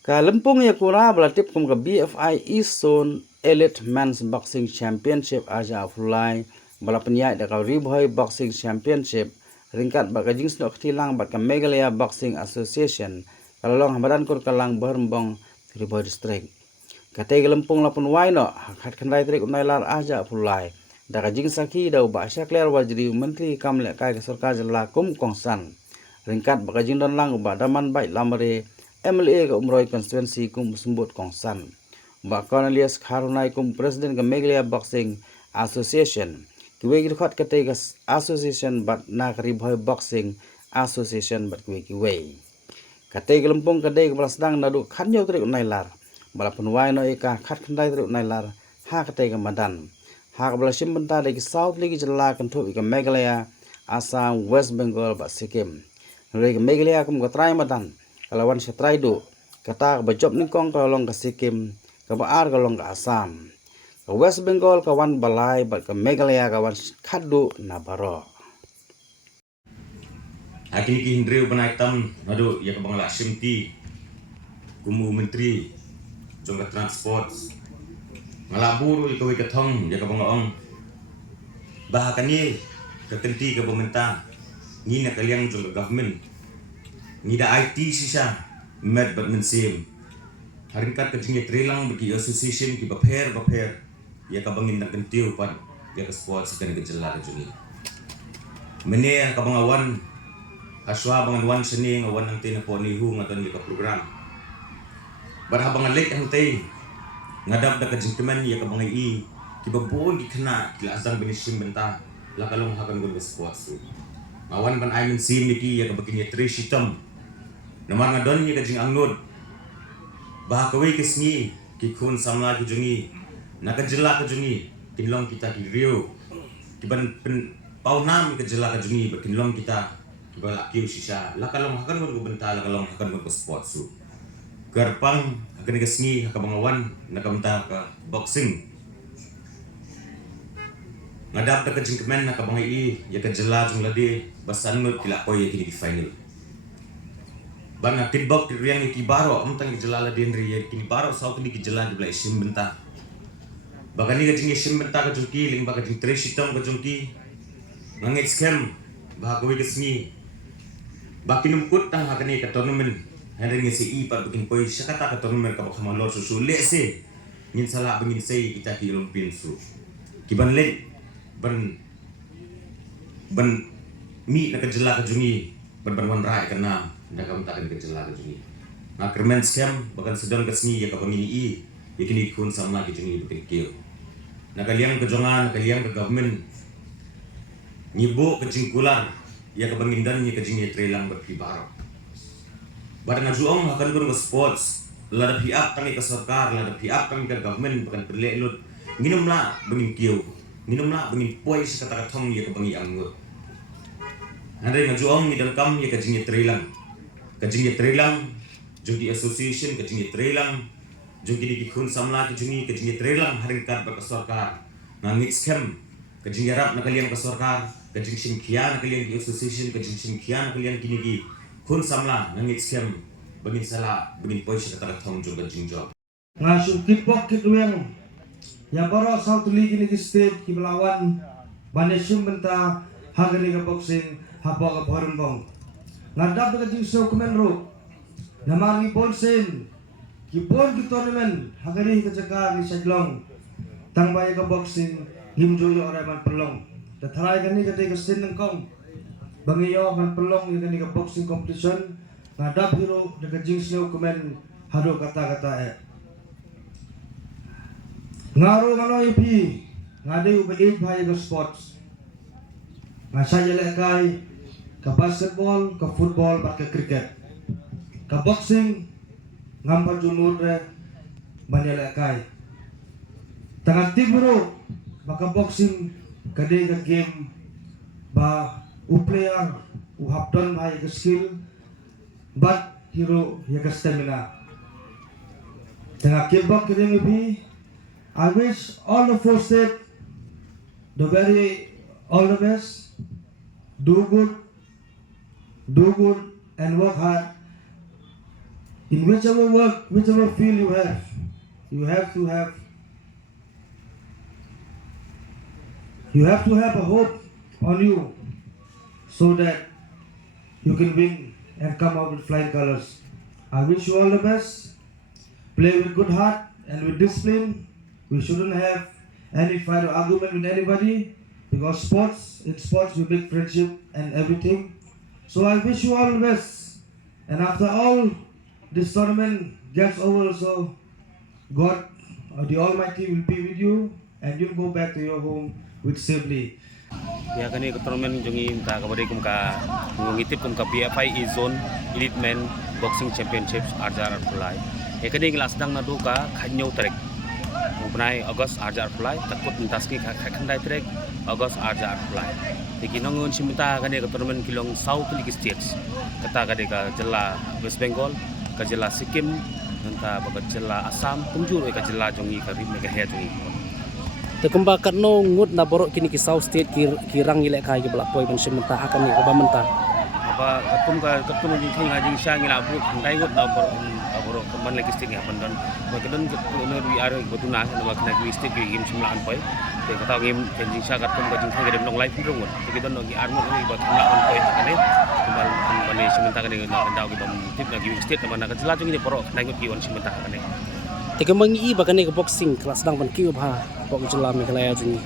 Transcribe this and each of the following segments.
Ka lempung ya kura belatip kum ke BFI East Zone Elite Men's Boxing Championship Asia Fulai bala penyai da ka Riboy Boxing Championship ringkat baka jing snok tilang baka Meghalaya Boxing Association kalong hambadan kur kalang berembong Riboy District. Katay lempung lapun waino hat kandai trik unailar Asia Fulai da ka jing saki da ba syakler wajri menteri kamle kai ka sarkar jala kum kongsan ringkat baka jing don lang ba daman bai lamare MLA ke Umroy Constituency kum sembut kongsan. Bakon alias Harunai kum Presiden ke Meghalaya Boxing Association. Kiwe kirkot kate ke Association bat nak Riboy Boxing Association bat kiwe. Kate ke lempung kate ke sedang nadu kanyo trik unailar. Bala penwai no ika khat kandai trik unailar ha kate ke madan. Ha ke bala simbenta de ke South Ligi jela kentuk ke Meghalaya, Assam, West Bengal bat Sikkim. Ke Meghalaya kum ke try madan. Kalawan setrai do kata bajob ningkong kalong ke Sikkim ke Baar kalong ke Assam ke West Bengal kawan balai bat ke Meghalaya kawan khadu nabaro Akin ki hindreu banaitam nado ya ke bangla simti kumu menteri jongga transport ngalaburu iko ke thong ya ke bangaong bahakani ke kenti ke pemerintah ngina kaliang jongga government ngida IT sisa med bat mensim haringkat kejingnya trilang bagi association ki baper ya ka bangin nak kentiu pan ya ka sport sekan ke jela ke jungi mene ka bangawan aswa bangan wan seni ngawan nang tina po ni hu ngaton ka program barha bangalek ang tay ngadap da kejingteman ya ka bangai i ki babon ki kena ki azang benisim benta la kalong hakan gon sport su ngawan ban ay mensim ki ya ka baginya tri sitam namar ngadon ni kajing angnod bah kawai kesni ki kun samla ki jungi nakajela ka jungi kinlong kita ki rio ki ban pen paunam ka jela ka jungi kinlong kita ki bala kiu sisa la kalong hakan go benta la kalong hakan go sport su garpang hakan kesni hakabangawan nakamta ka boxing ngadap da kajing kemen nakabangai i ya ka jela jung lade basan ngot kila ko ya kini di final bana tibok riang iki baro amtang jelala den ri kini baro sau kini jelala di belai sim benta bagani ka jingi sim benta ka jungki ling baga jing tresitam ka jungki ngangit scam bahagowi ka sngi bakinum kut tang hakani ka tournament henry ngisi i par bikin poi sakata ka tournament ka bakama lor susu lese ngin sala bangin sei kita ki lumpin su kiban le ban mi na ka jelala ka jungi ban wan rai kana nda kam takan ke jela ke jungi na kermen scam bahkan sedang ke sini ya ka bangini i yakini kun sama ke jungi bikin kio na kaliang ke jongan kaliang ke government nyibo ke jingkular ya ka bangindan ni ke jingi trelang berkibaro badan ajuong akan gun ke sports lada piap kami ke sarkar lada piap kami ke government bahkan perlelut nginum la bangin kio nginum la bangin poi sekata thong ya ka bangi anggut Andre ngajuong ni dalkam ya ka jingi trelang kajing trelang jungi association kajing trelang jungi di kun samla kajing trelang haringkat berkesorkar ngangit scam kajing yarap na kalian kesorkar kajing simkian kalian di association kajing simkian kalian kini di kun samla ngangit scam bagin sala bagin pois kata thong jo kajing job ngasu kipok kitweng yang baro South League ni state kiblawan banesum benta hagani ka boxing hapa ka barembong ngadap dengan jingso kemenro namari bonsen kipon ki tournament hagari ka jaga ni saglong tangbay ka boxing himjoyo ore man pelong tatharay gani ka ka sin ng kong bangiyo man pelong gani ka boxing competition ngadap hero dengan jingso kemen hado kata-kata ngaro mano ipi ngade ubedit bhai ka sports ngasaya lekay ka basketball, ka football, ka cricket, ka boxing, ngampar jumur banyak kai. Tangan tiburo, maka boxing, kade ka game, ba player, hapdon ba ka skill, but hero ya ka stamina. Tangan kickbox kade maybe, I wish all the four state all the best, do good and work hard in whichever work, whichever field you have to have a hope on you so that you can win and come out with flying colors. I wish you all the best. Play with good heart and with discipline. We shouldn't have any fight or argument with anybody because in sports we make friendship and everything. So I wish you all the best. And after all this tournament gets over, so God, the Almighty will be with you and you'll go back to your home with safely. Ya kani tournament jongi ta kabari kum ka ngitip kum ka BFI zone Elite Men Boxing Championships arjar fulai. Ya kani kelas sedang nadu ka khanyau trek. Mumpai August arjar fulai takut mentaski khandai trek August arjar fulai. Tiki nongun simta kani tournament kilong South League States. Kata kani ka jela West Bengal, ka jela Sikkim, nanta baga jela Assam, kumjur ka jela jongi ka rim ka he jongi. Tekemba katno ngut na borok kini ki South State kirang ilek kai ki belak poi ban simenta akan ni ba menta. Apa katum jing khang ajing sha ngila bu dai ngut na borok keman lagi state ya pandon. Ba kedon no wi ar batuna na ba kena wi state ki gim simlaan poi. Te kata ngim jing sha katum ka jing khang gedem long live pun ngut. Te kedon no gi armut ni ba simlaan poi kane. Kembal bani simenta kane na ndau ki bam tip na gi state na ka jela jong ni borok kena ngut ki wan simenta kane. Tekemba ngi ba kani ka boxing kelas sedang ban ki ba bok jela me kalaya jingi.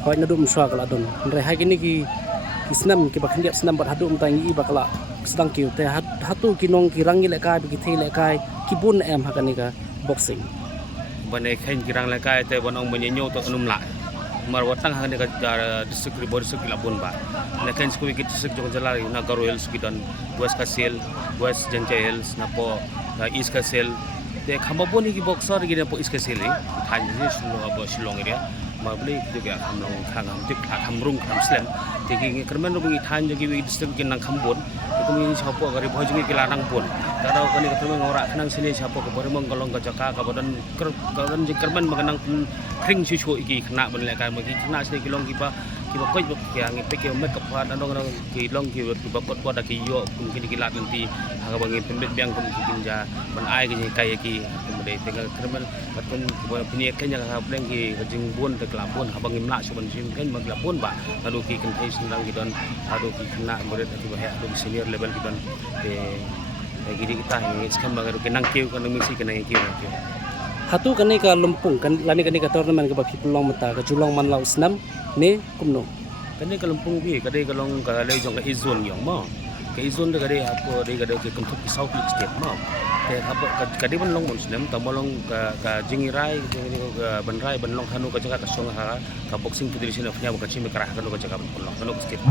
Koi na dum shwa kala don. Ndre ha kini ki senam ki ba khandiap senam bat hadu mta ngi ba kala sedang ki te hatu ki nong ki rangi lek kai bi ki thei lek kai ki bun em ha kani ka boxing. Bane khain kirang lek kai te bonong menyenyo to anum la. Mar watang ha kani ka district ribor district labun ba. Na khain skui ki district jong jala na Royal Sukidan West Kasil West Janjai Hills na po East Kasil. Te khambon ki boxer gi na po East Kasil ni than ji Shillong area. Ma beli juga kamlong khangam tik khamrung kham slam te ki kerman ro gi than ji wi district ki nang khambon te mi sapo gari bhoj gi ki lanang pun kada kani kerman ngora khanang sini sapo ko bormong kolong ka jaka ka badan kadan ji kerman maganang kring chu chu ki khna ban le ka ma ki khna sini ki long ki ba koi ki ang pe ki make up pa andong ki long ki ba kot da ki yo kum ki lat nanti ha ba ngi pembet biang kum ki kinja ban ai ki kai ki de tengah kerman patun punya kenya ka pleng ki jing bun te kelabun habang imla suban sim kan maglabun ba adu ki kan thai sindang ki don adu ki kena murid atu ba adu senior level ki don te gidi kita ngi skam ba ki nang kiu kan misi kan ngi kiu Hatu kani ka lumpung kan lani kani ka tournament ka ba pipulong mata ka julong man lau senam ni kumno. Kani ka lumpung bi kadai kalong ka le jong ka izon yong mo ka izon de kadai apa de kadai ki kentuk ki South League State mo te apa kadai ban long mon senam tamolong ka jingirai banrai ban long hanu ka jaga ka song ka boxing federation of nya ka chimi karah ka jaga ban long hanu state.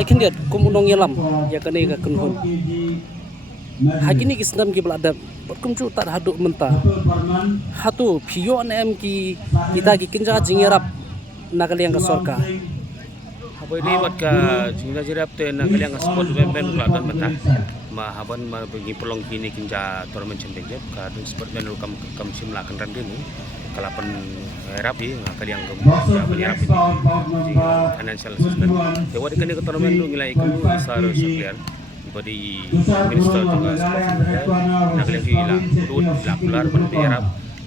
Tekin dia kumunong yalam ya kani ka kunhun. Hagini ki senam ki belada kumcu tak haduk menta. Hatu pio em ki kita ki kinja jingirap nakaliang ka sorka. Apa ini buat ka jinga jirap te nakaliang ka sport men kelatan menta. Ma haban ma bagi pelong kini kinja tournament championship ka sport men kam simla kan randini kalapan rapi nakaliang ka penyerap ini financial assistance. Dewa di kini ke tournament tu ngilai ikan sar sekalian. Body minister juga nak lihat hilang turut hilang keluar berbiarap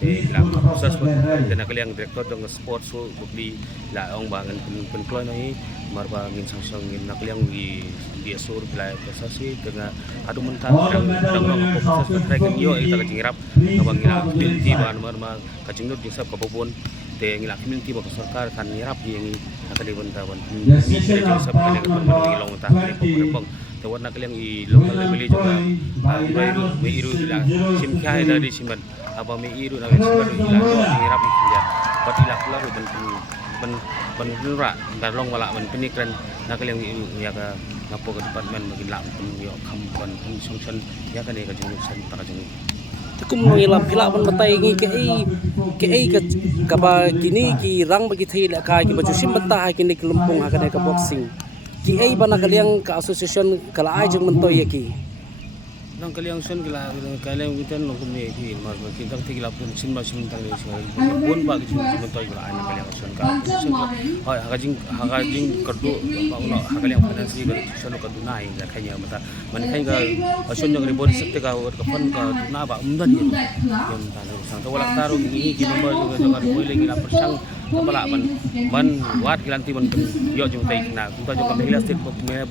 hilang proses dan nak lihat direktur dengan sport so beli lah orang bangun penkloy nahi marba ngin sangsang ngin nak lihat di asur bila proses dengan adu mentah orang proses terkait yo kita kejirap abang ngila binti ban marma kajinut disap kabobon te ngila community ba sarkar kan nirap yang akan dibantawan ini disap dengan ngilong tah pokok tawad nak yang i local level juga may iru ila simkhay dari siman aba may iru na siman ila hirap ikya pati ila klaro ban nura dalong wala ban pinikran nak yang ya ka ngapo ka department magilam pun yo kam ban function ya ka ne ka jungusan para jungu Kum ngilam pila ban matai ngi ke ka ba kini ki rang bagi thai la ka ki baju sim bata kini ki lumpung ha ka boxing ki ai bana kaliang ka association kala ai jung mentoi ki nang kaliang sun kaliang kita nang kumi di mar kita tigila pun sin tang ni sekali pun ba gitu mentoy gula ana kaliang sun ka hagajing kerdu ba uno hagaliang panan si ga sun ka dunai ga kanya mata man kai ga sun yang ribon sekte ka pan ka na ba umdan ni yon talu sang to walak taru ini ki nomor juga jangan boleh gila persang kepala ban wat gilanti ban yo jung tai na kita juga mehila state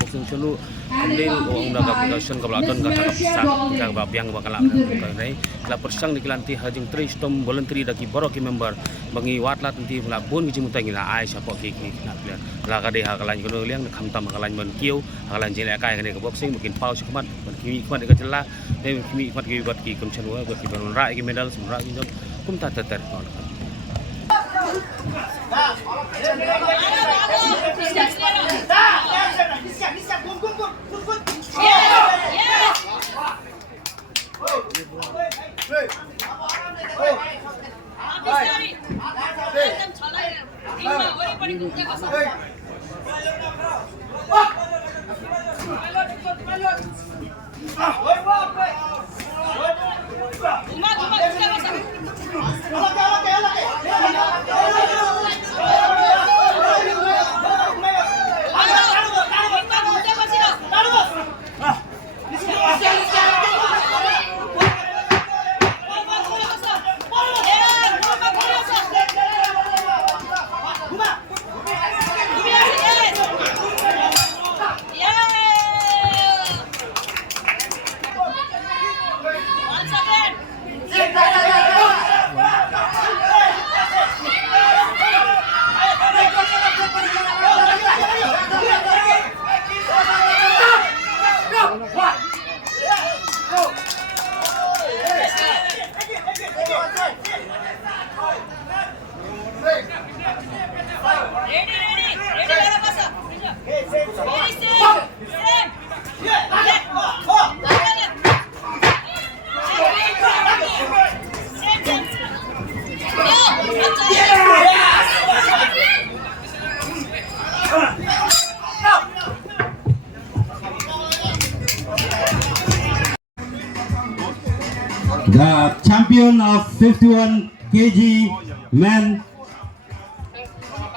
boxing sulu kemudian orang dah kapasitas kapalaton kata kapasitas kita babiang bakal nak la persang di kilanti hajing tri stom voluntary daki boroki member bangi watlat nanti la bun ki mutai ngila ai siapa ki nak player la ka de hakalan kono liang khamtam hakalan ban kieu hakalan jele kai kene ke boxing mungkin pau sikmat ban kimi ikmat ke jela de kimi ikmat ki buat ki kumchan wa ki ban ra ki medal semra ki jom kum ta ter The champion of 51 kg men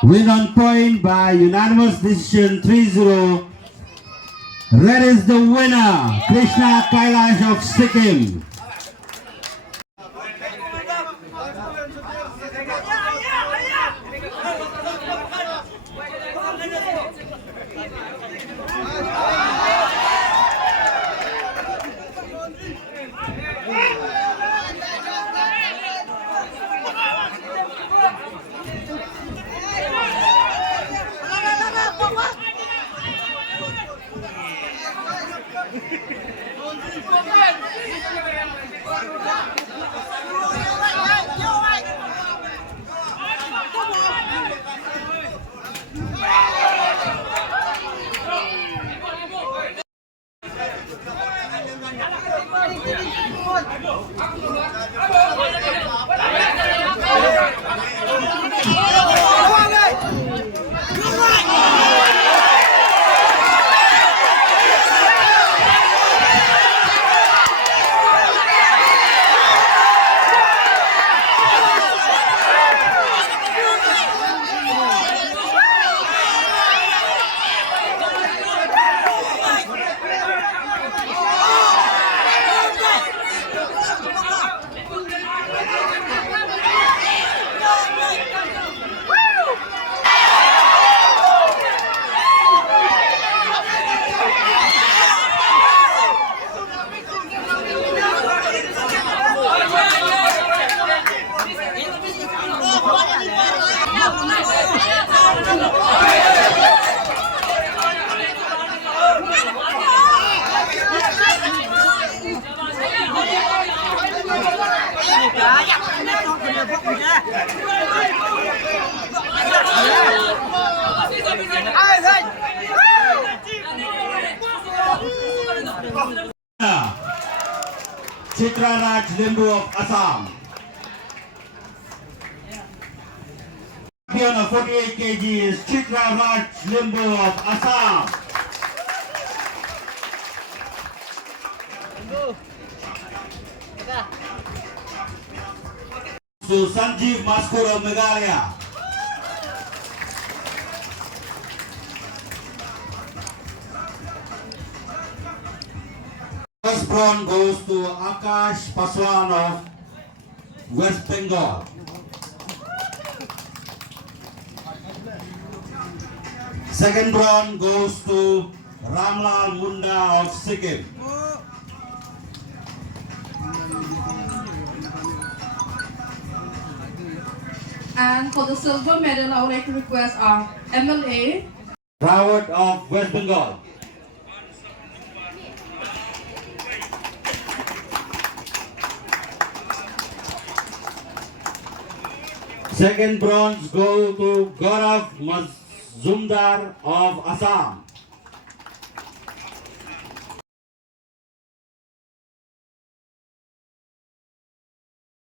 win on point by unanimous decision 3-0. Red is the winner, Krishna Kailash of Sikkim. Chitra Raj Limbu of Assam. Champion of 48 kg is Chitra Raj Limbu of Assam. To Sanjeev Maskur of Meghalaya. First bronze goes to Akash Paswan of West Bengal. Second bronze goes to Ramlal Munda of Sikkim. And for the silver medal, I would like to request our MLA, Rawat of West Bengal. Second bronze go to Gaurav Mazumdar of Assam.